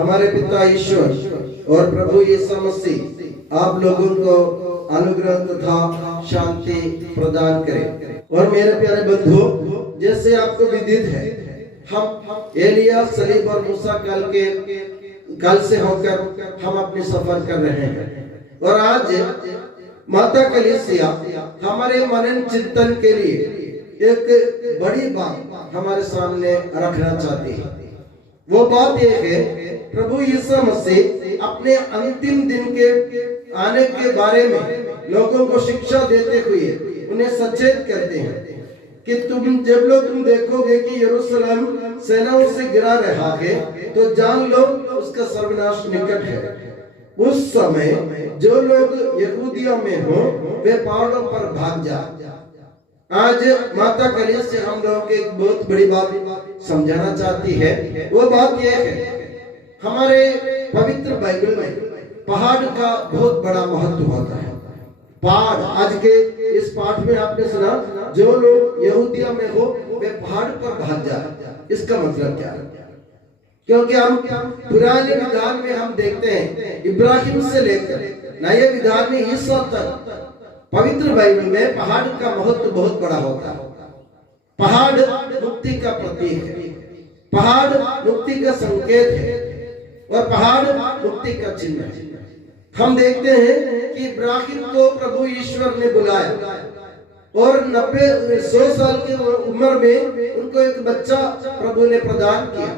हमारे पिता ईश्वर और प्रभु यीशु मसीह आप लोगों को अनुग्रह तथा शांति प्रदान करे। और मेरे प्यारे बंधुओं, जैसे आपको विदित है, हम एलिया, सलीब और मूसा काल से होकर हम अपनी सफर कर रहे हैं। और आज माता कलीसिया हमारे मनन चिंतन के लिए एक बड़ी बात हमारे सामने रखना चाहती है। वो बात यह है, प्रभु यीशु मसीह अपने अंतिम दिन के आने के बारे में लोगों को शिक्षा देते हुए उन्हें सचेत करते हैं कि तुम देखोगे कि यरूशलेम सेनाओं से घिरा रहा है, तो जान लो उसका सर्वनाश निकट है। उस समय जो लोग यहूदिया में हो वे पहाड़ों पर भाग जाए। आज माता कलीसिया हम लोगों को एक बहुत बड़ी बात समझाना चाहती है। वो बात यह है, हमारे पवित्र बाइबल में पहाड़ का बहुत बड़ा महत्व होता है। पहाड़, आज के इस पाठ में आपने सुना, जो लोग यहूदिया में हो वे पहाड़ पर भाग जाए। इसका मतलब क्या है? क्योंकि हम पुराने विधान में हम देखते हैं, इब्राहिम से लेकर नए विधान में ईसा तक पवित्र बाइबल में पहाड़ का महत्व बहुत बड़ा होता है। पहाड़ मुक्ति का प्रतीक है, पहाड़ मुक्ति का संकेत है और पहाड़ मुक्ति का चिन्ह है। हम देखते हैं कि इब्राहिम को प्रभु ईश्वर ने बुलाया और 100 साल की उम्र में उनको एक बच्चा प्रभु ने प्रदान किया।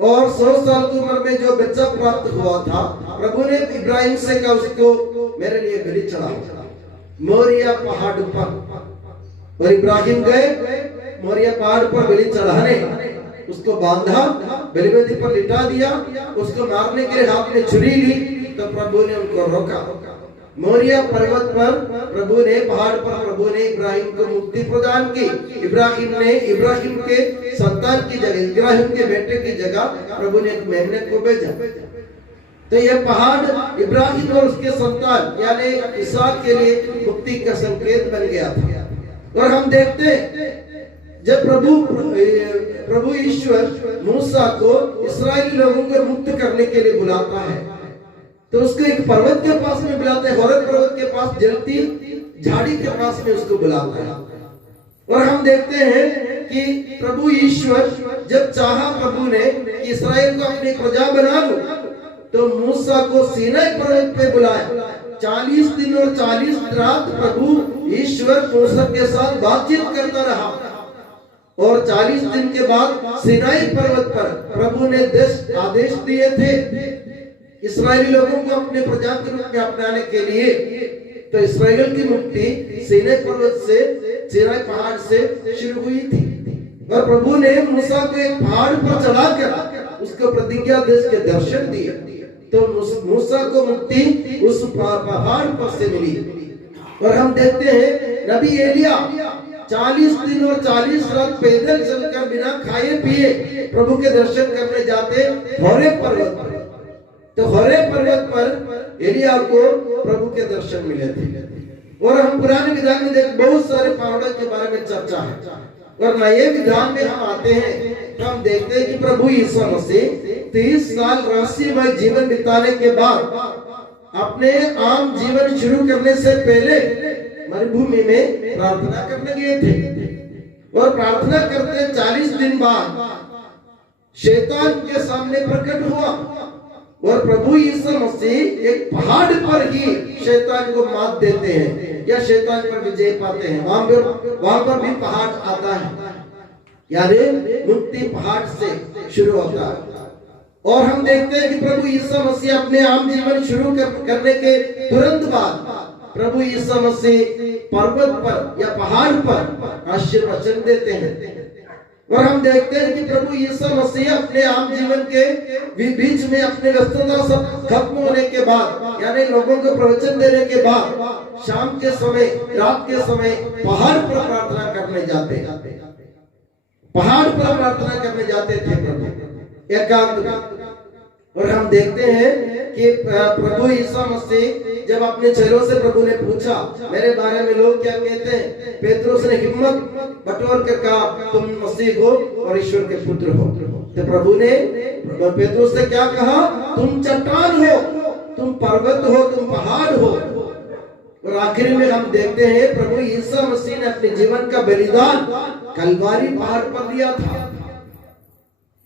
और 100 साल की उम्र में जो बच्चा प्राप्त हुआ था, प्रभु ने इब्राहिम से कहा, उसको मेरे लिए बलि चढ़ाओ मोरिया पहाड़ पर। और इब्राहिम गए मोरिया पहाड़ पर बलि चढ़ाने, उसको बांधा, बलिवेदी पर लिटा दिया, उसको मारने के लिए हाथ में छुरी ली, तो प्रभु ने उनको रोका। मोरिया पर्वत पर प्रभु ने, पहाड़ पर प्रभु ने इब्राहिम को मुक्ति प्रदान की। इब्राहिम के संतान की जगह, इब्राहिम के बेटे की जगह प्रभु ने एक मेमने को भेजा। तो यह पहाड़ इब्राहिम और उसके संतान यानी इसहाक के लिए मुक्ति का संकेत बन गया था। और हम देखते हैं, जब प्रभु ईश्वर मूसा को इस्राएली लोगों को मुक्त करने के लिए बुलाता है, तो उसको एक पर्वत के पास में बुलाते हैं, होरेब पर्वत के पास जलती झाड़ी के पास में उसको बुलाता है। और हम देखते हैं कि प्रभु ईश्वर जब चाहा प्रभु ने कि इस्राएल को अपनी प्रजा बना लो, तो मूसा को सीनाई पर्वत पे बुलाया। 40 दिन और 40 रात प्रभु ईश्वर मूसा के साथ बातचीत करता रहा। और 40 दिन के बाद सीनाई पर्वत पर प्रभु ने 10 आदेश दिए थे इस्राएली लोगों को अपने प्रजा के रूप में अपनाने के लिए। तो इस्राएल की मुक्ति सीनाई पर्वत से, सीनाई पहाड़ से शुरू हुई थी। और प्रभु ने मूसा को एक पहाड़ पर चढ़ाकर उसको प्रतिज्ञा देश के दर्शन दिए। तो मूसा को मुक्ति उस पहाड़ पर से मिली। और हम देखते हैं नबी एलिया 40 दिन और 40 रात पैदल चलकर बिना खाए पिए प्रभु के दर्शन करने जाते होरेब पर्वत पर। तो होरेब पर्वत पर एलिया को प्रभु के दर्शन मिले थे। और हम पुराने विधान में देख बहुत सारे पहाड़ों के बारे में चर्चा है। और नए विधान में हम आते हैं तो हम देखते हैं कि प्रभु यीशु मसीह 30 साल रहस्यमय जीवन बिताने के बाद अपने आम जीवन शुरू करने से पहले मरुभूमि में प्रार्थना करने गए थे। और प्रार्थना करते 40 दिन बाद शैतान के सामने प्रकट हुआ और प्रभु यीशु मसीह एक पहाड़ पर ही शैतान को मात देते हैं या शैतान पर विजय पाते हैं। वहां पर भी पहाड़ आता है, यानी मुक्ति पहाड़ से शुरू होता है। और हम देखते हैं कि प्रभु यीशु मसीह अपने आम जीवन शुरू करने के तुरंत बाद प्रभु यीशु मसीह पर्वत पर या पहाड़ पर आशीर्वचन देते हैं। और हम देखते हैं कि प्रभु यीशु मसीह अपने आम जीवन के बीच में अपने व्यस्तता सब खत्म होने के बाद, यानी लोगों को प्रवचन देने के बाद शाम के समय, रात के समय पहाड़ पर प्रार्थना करने जाते हैं। पहाड़ पर प्रार्थना करने जाते थे प्रभु एकांत में। और हम देखते हैं कि प्रभु यीशु मसीह जब अपने चेलों से प्रभु ने पूछा, मेरे बारे में लोग क्या कहते हैं? पेतरुस ने हिम्मत बटोर कर कहा, तुम मसीह हो और ईश्वर के पुत्र हो। तो प्रभु ने पेतरुस से क्या कहा? तुम चट्टान हो, तुम पर्वत हो, तुम पहाड़ हो। और आखिर में हम देखते हैं प्रभु यीशु मसीह ने अपने जीवन का बलिदान कलवारी पहाड़ पर दिया था।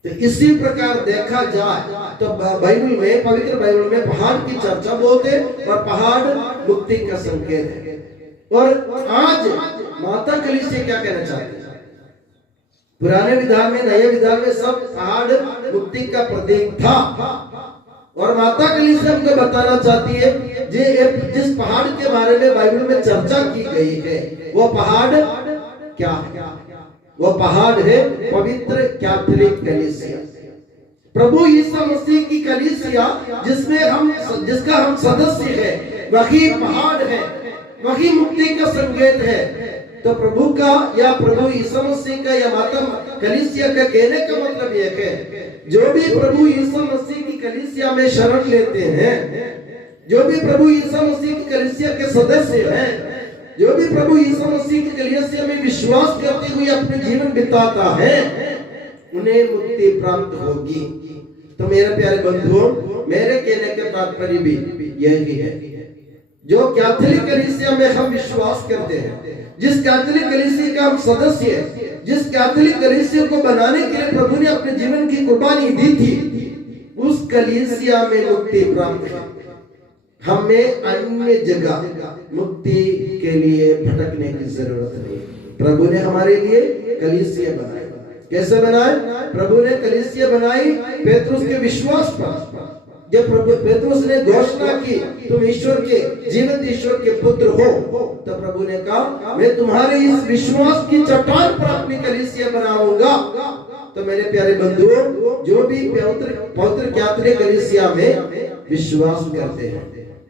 तो इसी प्रकार देखा जाए तो बाइबल में, पवित्र बाइबल में पहाड़ की चर्चा बहुत है और पहाड़ मुक्ति का संकेत है। और आज माता कलीसिया क्या कहना चाहती है? पुराने विधान में, नए विधान में सब पहाड़ मुक्ति का प्रतीक था, और माता कलीसिया हमको बताना चाहती है जिस पहाड़ के बारे में बाइबल में चर्चा की गई है वो पहाड़ क्या है? वो पहाड़ है पवित्र कैथोलिक कलीसिया, प्रभु यीशु मसीह की कलीसिया, जिसका हम सदस्य है। वही पहाड़ है, वही मुक्ति का संकेत है। तो प्रभु का या प्रभु यीशु मसीह का या माता कलीसिया का कहने का मतलब यह है, जो भी प्रभु यीशु मसीह की कलीसिया में शरण लेते हैं, जो भी प्रभु यीशु मसीह की कलीसिया के सदस्य हैं, जो भी प्रभु यीशु मसीह की कलीसिया में विश्वास करते हुए अपने जीवन बिताता है, उन्हें मुक्ति प्राप्त होगी। तो मेरे प्यारे बंधुओं, मेरे कहने का तात्पर्य भी यही है, जो कैथोलिक कलीसिया में हम विश्वास करते हैं, जिस कैथोलिक कलीसिया का हम सदस्य हैं, जिस कैथोलिक कलीसिया को बनाने के लिए प्रभु ने अपने जीवन की कुर्बानी दी थी, उस कलीसिया में मुक्ति प्राप्त है। हमें अन्य जगह मुक्ति के लिए भटकने की जरूरत नहीं। प्रभु ने हमारे लिए कलीसिया बनाई। कैसे बनाए? प्रभु ने कलीसिया बनाई पेतरुस के विश्वास पर। जब प्रभु पेतरुस ने घोषणा की तुम ईश्वर के, जीवंत ईश्वर के पुत्र हो, तो प्रभु ने कहा मैं तुम्हारे इस विश्वास की चट्टान पर अपनी कलीसिया बनाऊंगा। तो मेरे प्यारे बंधुओं, जो भी पवित्र कैथोलिक कलीसिया में विश्वास करते हैं,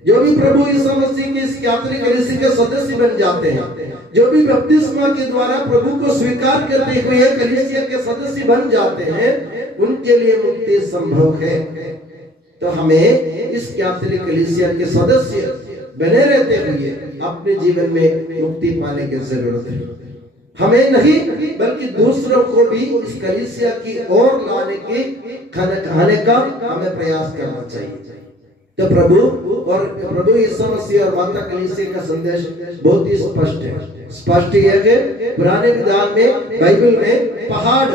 जो भी प्रभु यीशु मसीह के इस कैथोलिक कलीसिया के सदस्य बन जाते हैं, जो भी बपतिस्मा के द्वारा प्रभु को स्वीकार करते हुए कलीसिया के सदस्य बन जाते हैं, उनके लिए मुक्ति संभव है। तो हमें इस कैथोलिक कलीसिया के सदस्य बने रहते हुए अपने जीवन में मुक्ति पाने की जरूरत है। हमें नहीं बल्कि दूसरों को भी इस कलीसिया की ओर लाने के खाने का हमें प्रयास करना चाहिए। तो प्रभु यीशु मसीह और माता कलीसिया का संदेश बहुत ही स्पष्ट है। स्पष्ट यह है, पुराने विधान में बाइबल में पहाड़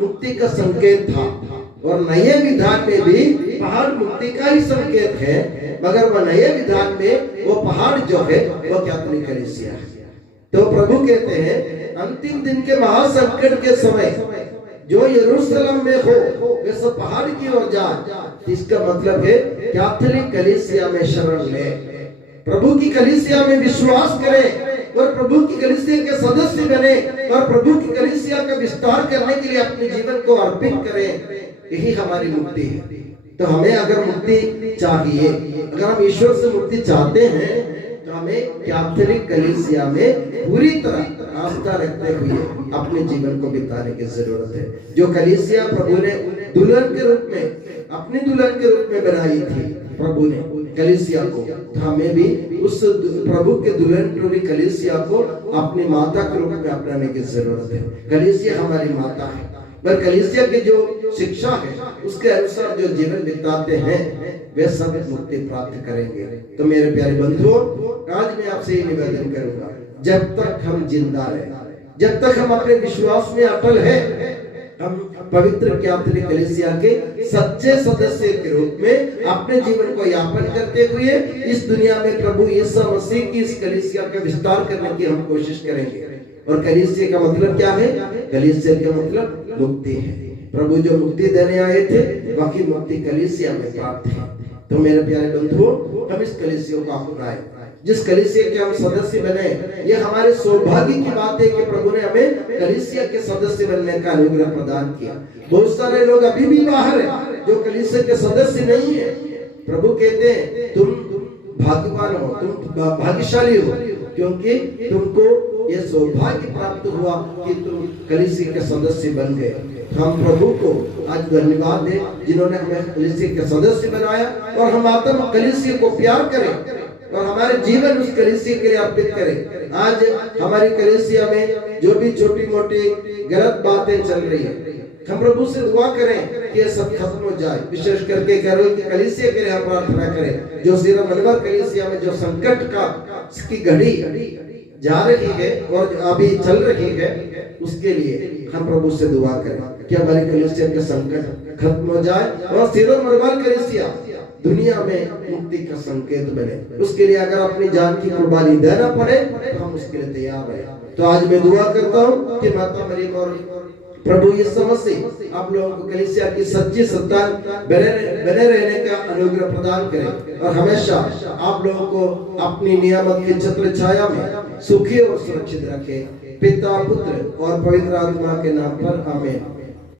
मुक्ति का संकेत था, और नए विधान में भी पहाड़ मुक्ति का ही संकेत है, मगर वह नए विधान में वो पहाड़ जो है वो कैथोलिक कलीसिया है। तो प्रभु कहते हैं अंतिम दिन के महासंकट के समय जो यरूशलेम में हो वे सब पहाड़ की ओर जाए। इसका मतलब है कैथोलिक कलीसिया में शरण ले, प्रभु की कलीसिया में विश्वास करें और प्रभु की कलीसिया के सदस्य बने और प्रभु की कलीसिया का विस्तार करने के लिए अपने जीवन को अर्पित करें। यही हमारी मुक्ति है। तो हमें अगर मुक्ति चाहिए, अगर हम ईश्वर से मुक्ति चाहते हैं, तो हमें कैथोलिक कलीसिया में पूरी तरह आस्था रखते हुए अपने जीवन को बिताने की जरूरत है। जो कलीसिया प्रभु ने दुल्हन के रूप में, अपनी दुल्हन के रूप में बनाई थी प्रभु ने कलीसिया को, तो हमें भी उस प्रभु के दुल्हन रूपी कलीसिया को अपनी माता के रूप में अपनाने की जरूरत है। कलीसिया हमारी माता है, पर कलीसिया की जो शिक्षा है उसके अनुसार जो जीवन बिताते हैं वे सब मुक्ति प्राप्त करेंगे। तो मेरे प्यारे बंधुओं, आज मैं आपसे ये निवेदन करूंगा, जब तक हम जिंदा रहे, जब तक हम अपने विश्वास में अटल है, हम पवित्र कैथोलिक कलीसिया के सच्चे सदस्य के रूप में अपने जीवन को यापन करते हुए इस दुनिया में प्रभु यीशु मसीह की इस कलीसिया का विस्तार करने की हम कोशिश करेंगे। और कलीसिया का मतलब क्या है? कलीसिया का मतलब मुक्ति है। प्रभु जो मुक्ति देने आए थे वही मुक्ति कलीसिया में प्राप्त है। तो मेरे प्यारे बंधुओं, हम इस कलीसिया को अपनाएं, जिस कलीसिया के हम सदस्य बने। ये हमारे सौभाग्य की बात है कि प्रभु ने हमें कलीसिया के सदस्य बनने का अनुग्रह प्रदान किया। बहुत सारे लोग अभी भी बाहर हैं जो कलीसिया के सदस्य नहीं है। प्रभु कहते हैं तुम भाग्यवान हो, तुम भाग्यशाली हो, क्योंकि तुमको ये सौभाग्य प्राप्त हुआ कि तुम कलीसिया के सदस्य बन गए। हम प्रभु को आज धन्यवाद दें जिन्होंने हमें कलीसिया के सदस्य बनाया, और हम आत्मा कलीसिया को प्यार करें और हमारे जीवन उस कलीसिया के लिए अर्पित करें। आज हमारी कलीसिया में जो भी छोटी मोटी गलत बातें चल रही है, हम प्रभु से दुआ करें कि ये सब खत्म हो जाए। विशेष करके कैरोल की कलीसिया के लिए हम प्रार्थना करें, जो सिरा मनवर कलीसिया में जो संकट की घड़ी जा रही है और अभी चल रही है, उसके लिए हम प्रभु से दुआ करें कि हमारी कलीसिया के संकट खत्म हो जाए और सिरा मनवर कलीसिया दुनिया में मुक्ति का संकेत बने। उसके लिए अगर अपनी जान की कुर्बानी देना पड़े तो हम उसके लिए तैयार हैं। तो आज मैं दुआ करता हूँ कि माता मरियम और प्रभु यीशु मसीह आप लोगों को कलीसिया की सच्ची संतान बने रहने का अनुग्रह प्रदान करें और हमेशा आप लोगों को अपनी नियामत की छत्र छाया में सुखी और सुरक्षित रखे। पिता, पुत्र और पवित्र आत्मा के नाम पर आमीन।